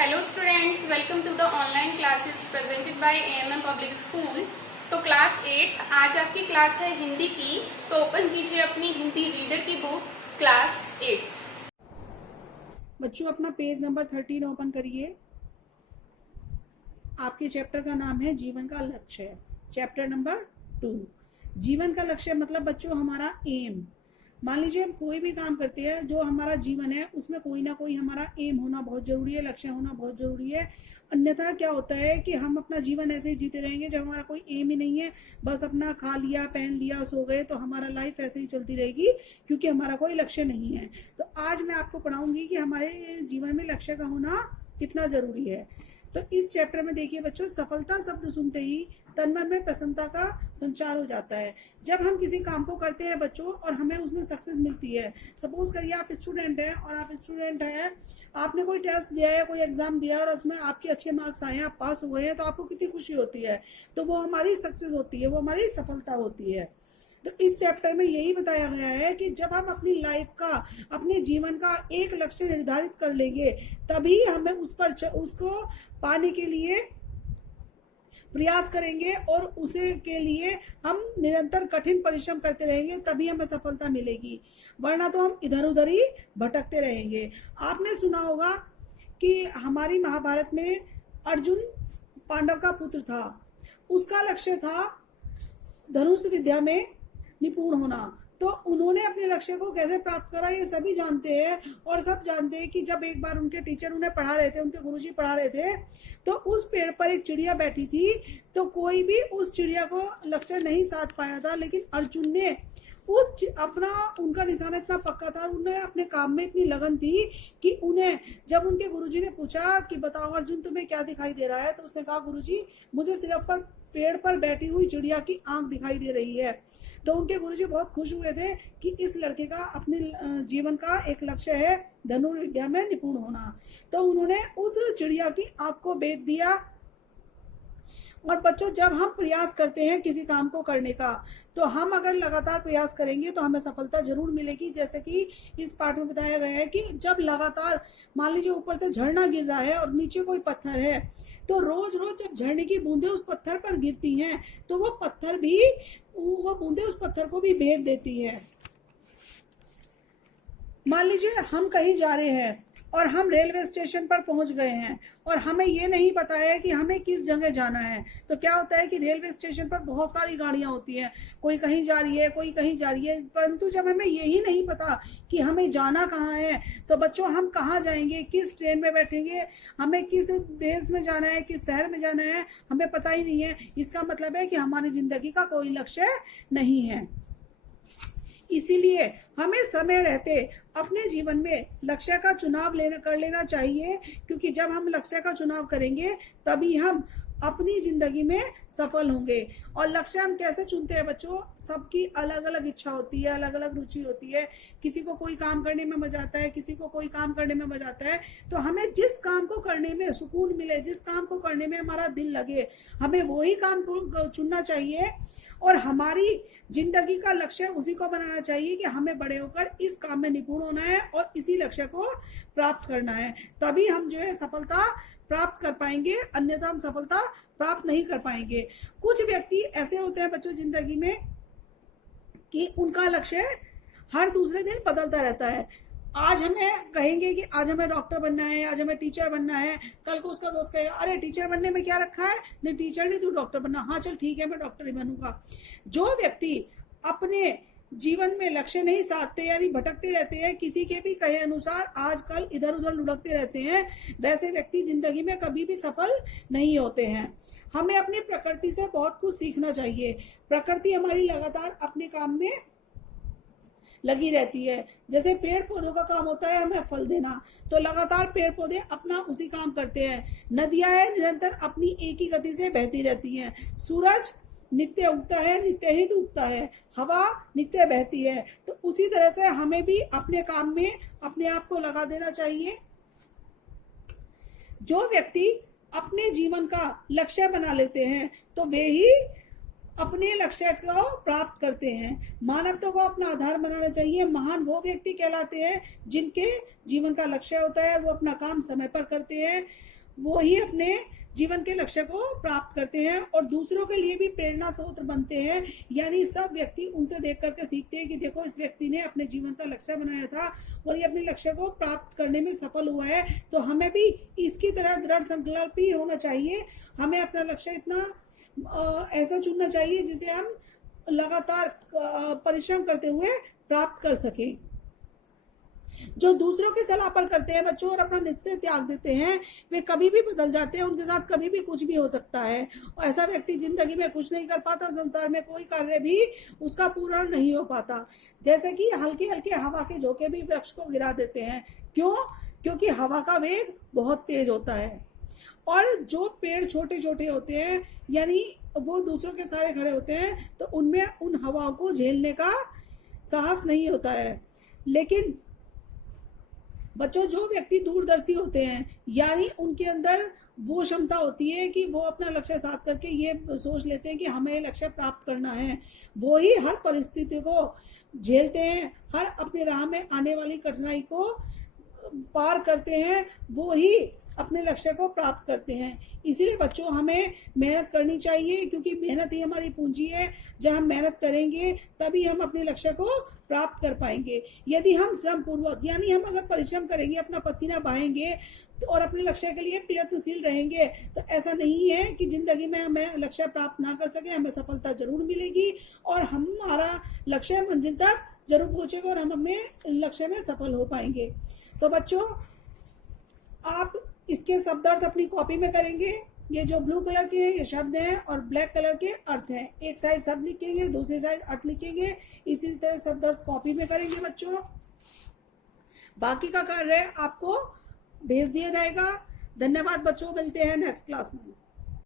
Hello students, welcome to the online classes presented by AMM public school. तो class 8 आज आपकी class है हिंदी की। तो ओपन कीजिए अपनी हिंदी रीडर की बुक क्लास 8। बच्चों अपना पेज नंबर 13 ओपन करिए। आपके चैप्टर का नाम है जीवन का लक्ष्य। Chapter number 2। जीवन का लक्ष्य मतलब बच्चों हमारा एम। मान लीजिए हम कोई भी काम करते हैं, जो हमारा जीवन है उसमें कोई ना कोई हमारा एम होना बहुत जरूरी है, लक्ष्य होना बहुत जरूरी है। अन्यथा क्या होता है कि हम अपना जीवन ऐसे ही जीते रहेंगे जब हमारा कोई एम ही नहीं है, बस अपना खा लिया पहन लिया सो गए, तो हमारा लाइफ ऐसे ही चलती रहेगी क्योंकि हमारा कोई लक्ष्य नहीं है। तो आज मैं आपको पढ़ाऊंगी कि हमारे जीवन में लक्ष्य का होना कितना जरूरी है। तो इस चैप्टर में देखिए बच्चों, सफलता शब्द सुनते ही तन मन में प्रसन्नता का संचार हो जाता है। जब हम किसी काम को करते हैं बच्चों और हमें उसमें सक्सेस मिलती है, सपोज करिए आप स्टूडेंट हैं और आप स्टूडेंट हैं, आपने कोई टेस्ट दिया है, कोई एग्जाम दिया है और उसमें आपके अच्छे मार्क्स आए हैं, आप पास हुए हैं, तो आपको कितनी खुशी होती है। तो वो हमारी सक्सेस होती है, वो हमारी सफलता होती है। तो इस चैप्टर में यही बताया गया है कि जब हम अपनी लाइफ का, अपने जीवन का एक लक्ष्य निर्धारित कर लेंगे, तभी हमें उसको पाने के लिए प्रयास करेंगे और उसे के लिए हम निरंतर कठिन परिश्रम करते रहेंगे, तभी हमें सफलता मिलेगी। वरना तो हम इधर उधर ही भटकते रहेंगे। आपने सुना होगा कि हमारी महाभारत में अर्जुन पांडव का पुत्र था, उसका लक्ष्य था धनुष विद्या में निपुण होना। तो उन्होंने अपने लक्ष्य को कैसे प्राप्त करा ये सभी जानते हैं। और सब जानते हैं कि जब एक बार उनके टीचर उन्हें पढ़ा रहे थे, उनके गुरुजी पढ़ा रहे थे, तो उस पेड़ पर एक चिड़िया बैठी थी। तो कोई भी उस चिड़िया को लक्ष्य नहीं साध पाया था, लेकिन अर्जुन ने उनका निशाना इतना पक्का था, उन्हें अपने काम में इतनी लगन थी कि उन्हें जब उनके गुरुजी ने पूछा कि बताओ अर्जुन तुम्हें क्या दिखाई दे रहा है, तो उसने कहा गुरुजी मुझे सिर्फ पर पेड़ पर बैठी हुई चिड़िया की आंख दिखाई दे रही है। तो उनके गुरुजी बहुत खुश हुए थे कि इस लड़के का अपने जीवन का एक लक्ष्य है धनुर्विद्या में निपुण होना। तो उन्होंने उस चिड़िया की आंख को बेच दिया। और बच्चों जब हम प्रयास करते हैं किसी काम को करने का, तो हम अगर लगातार प्रयास करेंगे तो हमें सफलता जरूर मिलेगी। जैसे कि इस पाठ में बताया गया है कि जब लगातार मान लीजिए ऊपर से झरना गिर रहा है और नीचे कोई पत्थर है, तो रोज रोज जब झरने की बूंदे उस पत्थर पर गिरती हैं, तो वो बूंदे उस पत्थर को भी भेद देती है। मान लीजिए हम कहीं जा रहे हैं और हम रेलवे स्टेशन पर पहुंच गए हैं और हमें ये नहीं पता है कि हमें किस जगह जाना है। तो क्या होता है कि रेलवे स्टेशन पर बहुत सारी गाड़ियां होती हैं, कोई कहीं जा रही है, कोई कहीं जा रही है, परंतु जब हमें यही नहीं पता कि हमें जाना कहाँ है, तो बच्चों हम कहाँ जाएंगे, किस ट्रेन में बैठेंगे, हमें किस देश में जाना है, किस शहर में जाना है, हमें पता ही नहीं है। इसका मतलब है कि हमारी जिंदगी का कोई लक्ष्य नहीं है। इसीलिए हमें समय रहते अपने जीवन में लक्ष्य का चुनाव कर लेना चाहिए, क्योंकि जब हम लक्ष्य का चुनाव करेंगे तभी हम अपनी जिंदगी में सफल होंगे। और लक्ष्य हम कैसे चुनते हैं बच्चों, सबकी अलग अलग इच्छा होती है, अलग अलग रुचि होती है। किसी को कोई काम करने में मजा आता है, किसी को कोई काम करने में मजा आता है। तो हमें जिस काम को करने में सुकून मिले, जिस काम को करने में हमारा दिल लगे, हमें वही काम को चुनना चाहिए। और हमारी जिंदगी का लक्ष्य उसी को बनाना चाहिए कि हमें बड़े होकर इस काम में निपुण होना है और इसी लक्ष्य को प्राप्त करना है। तभी हम जो है सफलता प्राप्त कर पाएंगे, अन्यथा हम सफलता प्राप्त नहीं कर पाएंगे। कुछ व्यक्ति ऐसे होते हैं बच्चों जिंदगी में कि उनका लक्ष्य हर दूसरे दिन बदलता रहता है। आज हमें कहेंगे कि आज हमें डॉक्टर बनना है, आज हमें टीचर बनना है, कल को उसका दोस्त कहेगा अरे टीचर बनने में क्या रखा है, नहीं टीचर नहीं तू डॉक्टर बनना, हाँ चल ठीक है मैं डॉक्टर ही बनूंगा। जो व्यक्ति अपने जीवन में लक्ष्य नहीं साधते यानी भटकते रहते हैं, किसी के भी कहे अनुसार आजकल इधर उधर लुढ़कते रहते हैं, वैसे व्यक्ति जिंदगी में कभी भी सफल नहीं होते हैं। हमें अपनी प्रकृति से बहुत कुछ सीखना चाहिए। प्रकृति हमारी लगातार अपने काम में लगी रहती है। जैसे पेड़ पौधों का काम होता है हमें फल देना, तो लगातार पेड़ पौधे अपना उसी काम करते हैं। नदियां है निरंतर अपनी एक ही गति से बहती रहती हैं। सूरज नित्य उगता है, नित्य ही डूबता है। हवा नित्य बहती है। तो उसी तरह से हमें भी अपने काम में अपने आप को लगा देना चाहिए। जो व्यक्ति अपने जीवन का लक्ष्य बना लेते हैं तो वे ही अपने लक्ष्य को प्राप्त करते हैं। मानवता को अपना आधार बनाना चाहिए। महान वो व्यक्ति कहलाते हैं जिनके जीवन का लक्ष्य होता है, वो अपना काम समय पर करते हैं, वो ही अपने जीवन के लक्ष्य को प्राप्त करते हैं और दूसरों के लिए भी प्रेरणा स्रोत बनते हैं। यानी सब व्यक्ति उनसे देख करके सीखते हैं कि देखो इस व्यक्ति ने अपने जीवन का लक्ष्य बनाया था और ये अपने लक्ष्य को प्राप्त करने में सफल हुआ है, तो हमें भी इसकी तरह दृढ़ संकल्पी होना चाहिए। हमें अपना लक्ष्य इतना ऐसा चुनना चाहिए जिसे हम लगातार परिश्रम करते हुए प्राप्त कर सकें। जो दूसरों की सलाह पर करते हैं बच्चों और अपना निश्चय त्याग देते हैं, वे कभी भी बदल जाते हैं, उनके साथ कभी भी कुछ भी हो सकता है। और ऐसा व्यक्ति जिंदगी में कुछ नहीं कर पाता, संसार में कोई कार्य भी उसका पूरा नहीं हो पाता। जैसे कि हल्के हल्के हवा के झोंके भी वृक्ष को गिरा देते हैं। क्यों? क्योंकि हवा का वेग बहुत तेज होता है और जो पेड़ छोटे छोटे होते हैं यानी वो दूसरों के सारे खड़े होते हैं, तो उनमें उन हवाओं को झेलने का साहस नहीं होता है। लेकिन बच्चों जो व्यक्ति दूरदर्शी होते हैं यानी उनके अंदर वो क्षमता होती है कि वो अपना लक्ष्य साध करके ये सोच लेते हैं कि हमें लक्ष्य प्राप्त करना है, वो ही हर परिस्थिति को झेलते हैं, हर अपने राह में आने वाली कठिनाई को पार करते हैं, वो ही अपने लक्ष्य को प्राप्त करते हैं। इसीलिए बच्चों हमें मेहनत करनी चाहिए, क्योंकि मेहनत ही हमारी पूंजी है। जब हम मेहनत करेंगे तभी हम अपने लक्ष्य को प्राप्त कर पाएंगे। यदि हम श्रम पूर्वक यानी हम अगर परिश्रम करेंगे, अपना पसीना बहाएंगे और अपने लक्ष्य के लिए प्रयत्नशील रहेंगे, तो ऐसा नहीं है कि जिंदगी में हमें लक्ष्य प्राप्त ना कर सके। हमें सफलता जरूर मिलेगी और हमारा लक्ष्य मंजिल तक जरूर पहुंचेगा और हम अपने लक्ष्य में सफल हो पाएंगे। तो बच्चों आप इसके शब्द अर्थ अपनी कॉपी में करेंगे। ये जो ब्लू कलर के ये शब्द हैं और ब्लैक कलर के अर्थ हैं, एक साइड शब्द लिखेंगे, दूसरी साइड अर्थ लिखेंगे। इसी तरह शब्द अर्थ कॉपी में करेंगे बच्चों। बाकी का कार्य आपको भेज दिया जाएगा। धन्यवाद बच्चों, मिलते हैं नेक्स्ट क्लास में।